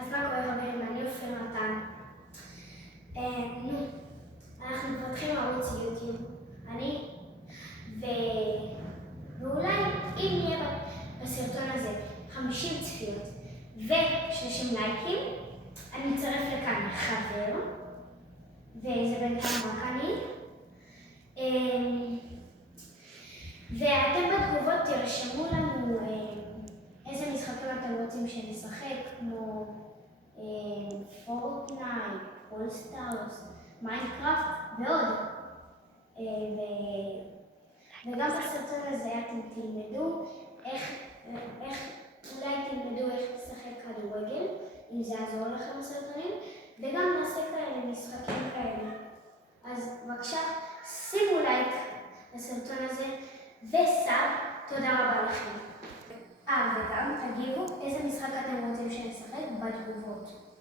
אז מה קורה חברים? אני אופיר מתן. אנחנו פותחים ערוץ יוטיוב. ואולי אם יהיה בסרטון הזה 50 צפיות ו-30 לייקים, אני אצרף לכאן חבר, וזה בינתיים רק אני. ואתם בתגובות תרשמו לנו איזה משחקים אתם רוצים שנשחק, כמו פורטנייט, אולסטארס, מיינקראפט ועוד. וגם בסרטון הזה אתם תלמדו אולי תלמדו איך לשחק כדורגל, אם זה יעזור לכם בסרטונים, וגם נעשה כאלה משחקים כאלה. אז בבקשה שימו לייק לסרטון הזה וסאב, תודה רבה לכם. וגם תגיבו איזה משחק אתם רוצים שנשחק בתגובות.